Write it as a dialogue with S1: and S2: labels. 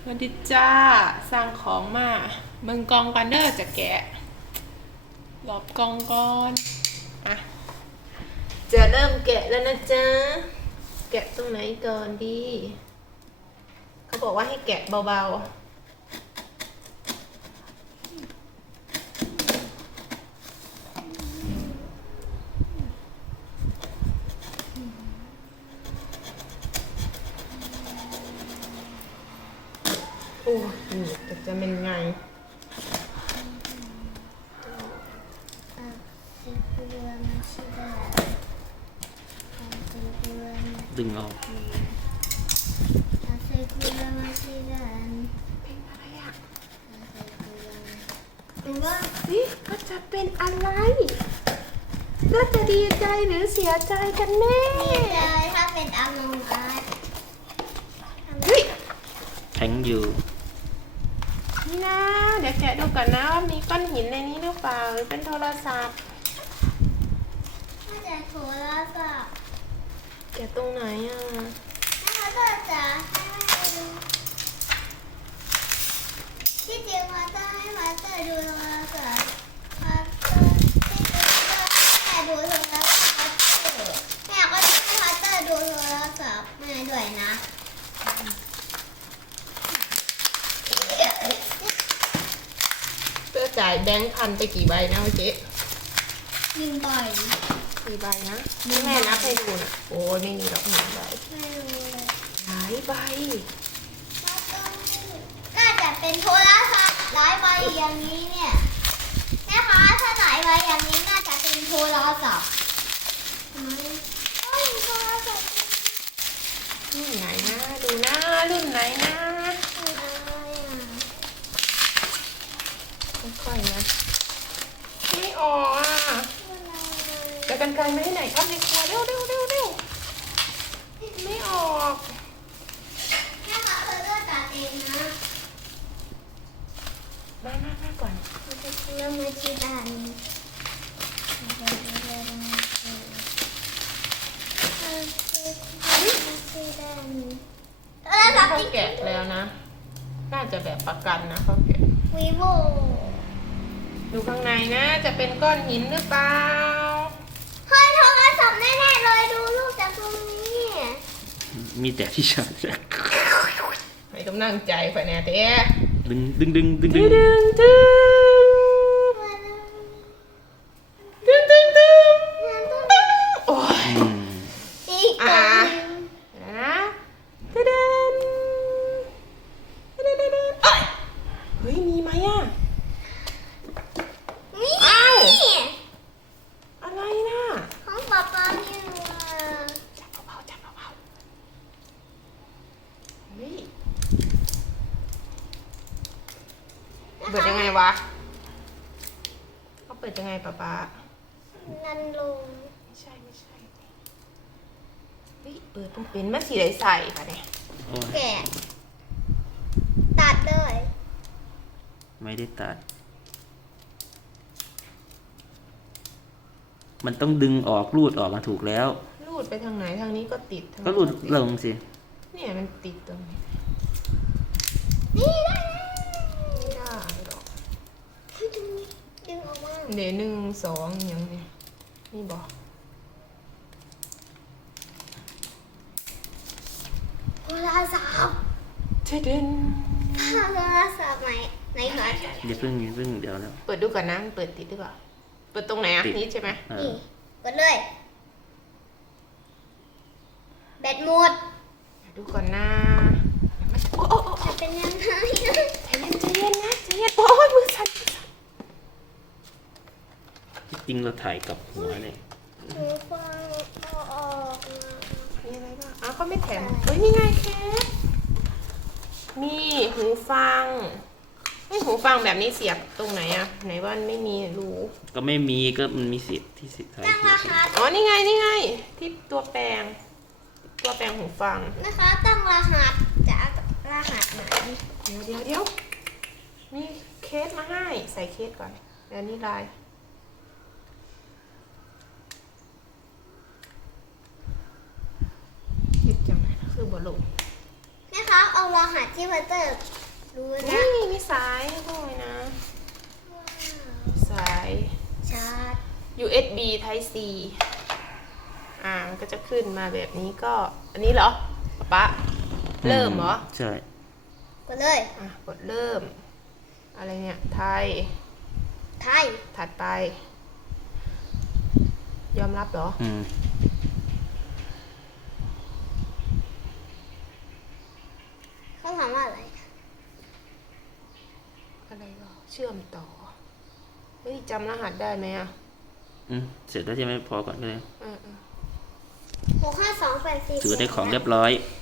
S1: วันดิจ้าสร้างของมาเมืองกองกันเดอร์จะแกะหลบกองก่อนอ่ะจะเริ่มแกะแล้วนะจ๊ะแกะตรงไหนก่อนดีเขาบอกว่าให้แกะเบาๆโอ้ยจะเป็นไง
S2: ดึงออก
S1: ดูว่าสิก็จะเป็นอะไรก็จะดีใจหรือเสียใจกันแน่
S3: ดีใจถ้าเป็นอมองอัส
S1: เฮ้ย
S2: แทงอยู่
S1: นี่นะเดี๋ยวแกะดูก่อนนะว่ามีก้อนหินในนี้หรือเปล่าหรือเป็นโทรศัพท์
S3: น่าจะโทรศัพท์
S1: แกะตรงไหนอ่ะ
S3: นะคะก็จะให้ที่จริงมาเตอร์ให้มาเตอร์ดูโทรศัพท์มาเตอร์ที่จริงก็ให้ดูโทรศัพท์มาเตอร์แม่ก็ให้มาเตอร์ดูโทรศัพท์แม่ด้วยนะ
S1: เพื่อจ่ายแบงค์พันไปกี่ใบนะเจ๊
S3: 1 ใบ
S1: กี่ใบนะนี่แม่นับให้ดูนะโอ้ยไม่มีหรอกหนึ่งใบ
S3: ไม่รู้เลย
S1: หลายใบ
S3: มาเตอร์น่าจะเป็นโทรศัพท์หลายใบอย่างนี้เนี่ยแม่คะถ้าหลายใบอย่างนี้น่าจะเป็นโทรศัพท์ทำไมโอ้ยโทรศัพท์
S1: รุ่นไหนนะดูนะรุ่นไหนนะค่อยๆนะไม่ออกอ่ะจะกันไกลไม่ให้ไหนครับในครัวเร็วเร็วเร็วเร็วไม่ออก
S3: แม่คะเธอเลือกตัดเองนะ
S1: มาก่อน
S3: เริ่มมาที่ด้านโทรศัพท์
S1: เขา
S3: ที่
S1: แกะแล้วนะ น่าจะแบบประกันนะเขาแกะ
S3: วีโว
S1: ดูข้างในนะ จะเป็นก้อนหินหรือเปล่า
S3: เฮ้ยโทรศัพท์แน่ๆเลยดูรูปจากตรงนี้
S2: มีแต่ที่ชาร์จ
S1: ให้กำลังใจฝ่ายแน่เต้
S2: ดึงดึงดึงดึง
S1: ดึ
S2: ดึ
S1: ง
S2: ง
S1: ดึงดึงดึงดึงดึงโอ้ย
S3: อีกตัวหนึ่ง
S1: นะดึงดึงดึงดึงดึงเอ้ยเฮ้ยมีไหมอ่ะ
S3: นี่
S1: อ้าว อะไรน่ะ
S3: ของป๊าป๊านี่หว่า
S1: จับเบาๆจับเบาๆเฮ้ยเปิดยังไงวะเขาเปิดยังไงป๊า
S3: นันลง
S1: ไม่ใช่เฮ้ยเปิดต้องเป็นมันสีใสๆค่ะเนี่ย
S2: โอ้ย
S3: แกะตัดเลย
S2: ไม่ได้ตัด มันต้องดึงออกรูดออกมาถูกแล้ว
S1: รูดไปทางไหนทางนี้ก็ติดทาง
S2: ก็
S1: นี้
S2: รูด
S1: ติ
S2: ลงสิ
S1: เนี่ยมันติดตรงนี้
S3: นี่ได้
S1: ไม่ได้หรอก
S3: เฮ้ยดึงออกมา
S1: เดี๋ยว1 2อย่างนี้นี่บอก
S3: โทรศัพท์
S1: เทเดน
S3: โทรศัพท์ไหนคะ
S2: อย่าเพิ่งเดี๋ยวแล้ว
S1: เปิดดูก่อนนะมันเปิดติดหรือเปล่าเปิดตรงไหนอ่ะ
S2: ติด
S1: นี่ใช่ไหม
S3: นี่กดเลย แบตหมด
S1: ดูก่อนนะโอ้โอ้โอ้
S3: จะเป็นยังไง
S1: ใจเย็นนะใจเย็นโอ้ยมือสั่น
S2: จริงเราถ่ายกับหัวเนี่ย
S3: หูฟังเอาออกมา
S1: มีอะไรบ้างอ้าวเขาไม่แถมเฮ้ยนี่ไงแคสมีหูฟังไม่หูฟังแบบนี้เสียบตรงไหนอ่ะไหนว่าไม่มีรู
S2: ก็ไม่มีก็มันมีสิทธิ์ที่สิทธิ์ถ่าย
S3: ตั้ง
S2: เสีย
S3: รา
S2: สิ
S3: คา
S1: อ๋อนี่ไงที่ตัวแปลงหูฟัง
S3: นะคะ ตั้งรหัสจะรหัสไหน
S1: เดี๋ยวมีเคสมาให้ใส่เคสก่อนแล้วนี่ลายคิดจังคือบอลลูน
S3: นะคะเอารหัสที่พัตเตอร์รู้นะ
S1: นี่มีสายให้ด้วยนะ สาย
S3: ชาร์จ
S1: USB Type C มันก็จะขึ้นมาแบบนี้ก็ อันนี้เหรอป๊าเริ่มเหรอ
S2: ใช่
S3: ก็เลย
S1: กดเริ่ม อะไรเนี่ย ไทย
S3: ไทย
S1: ถัดไป ยอมรับเหรอ
S3: เขาถามว่าอะไร
S1: อะไรเหรอ เชื่อมต่อ เฮ้ยจำรหัสได้ไหมอ่ะ
S2: เสร็จแล้วใช่ไหมพอก่อนก็เลย
S1: เออ
S3: 65284
S2: ถือได้ของเรียบร้อย
S3: 6528484